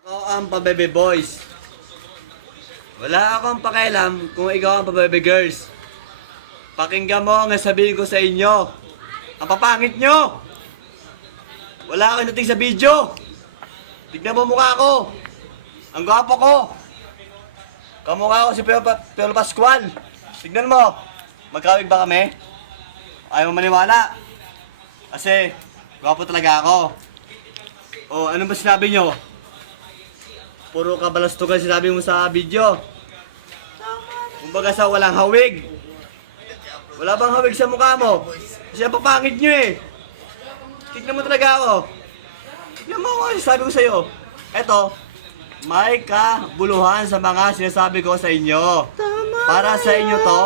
Ako ang Pabebe Boys. Wala akong pakialam kung ikaw ang Pabebe Girls. Pakinggan mo ang sabihin ko sa inyo. Ang papangit nyo! Wala akong dating sa video. Tignan mo mukha ko. Ang gwapo ko. Kamukha ko si Pero Pascual. Tignan mo. Magkawig ba kami? Ayaw mo maniwala. Kasi, gwapo talaga ako. O, ano ba sinabi nyo? Puro kabalastugan sinabi mo sa video. Kumbaga sa walang hawig. Wala bang hawig sa mukha mo? Kasi ang papangit nyo eh. Tignan mo talaga ako. Tignan mo ako, sabi ko sa'yo. Eto, may kabuluhan sa mga sinasabi ko sa inyo. Para sa inyo to.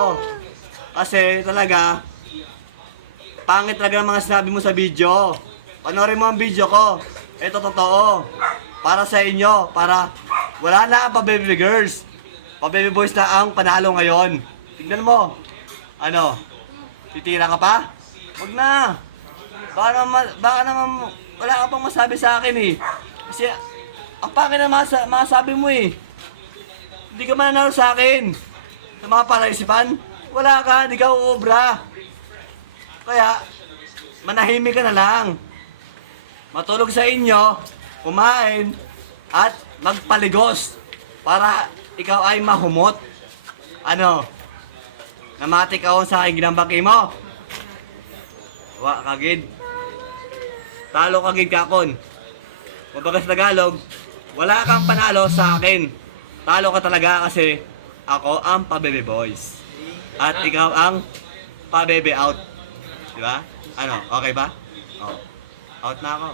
Kasi talaga, pangit talaga ang mga sinabi mo sa video. Panoorin mo ang video ko. Ito totoo. Para sa inyo, para wala na ang pa-baby girls. Pa-baby boys na ang panalo ngayon. Tignan mo. Ano? Titira ka pa? Wag na. Baka naman wala ka pang masabi sa akin eh. Kasi ang pangit na masabi mo eh. Hindi ka mananalo sa akin. Sa mga palaisipan, wala ka, hindi ka uubra. Kaya, manahimik ka na lang. Matulog sa inyo, kumain, at magpaligos para ikaw ay mahumot. Ano? Namatik ako sa aking ginambaki mo. Wa, kagid. Talo kagid kakon. Kumbaga sa Tagalog, wala kang panalo sa akin. Talo ka talaga kasi ako ang pa-baby boys. At ikaw ang pa-baby out. Diba? Ano? Okay ba? Oh. Out na ako.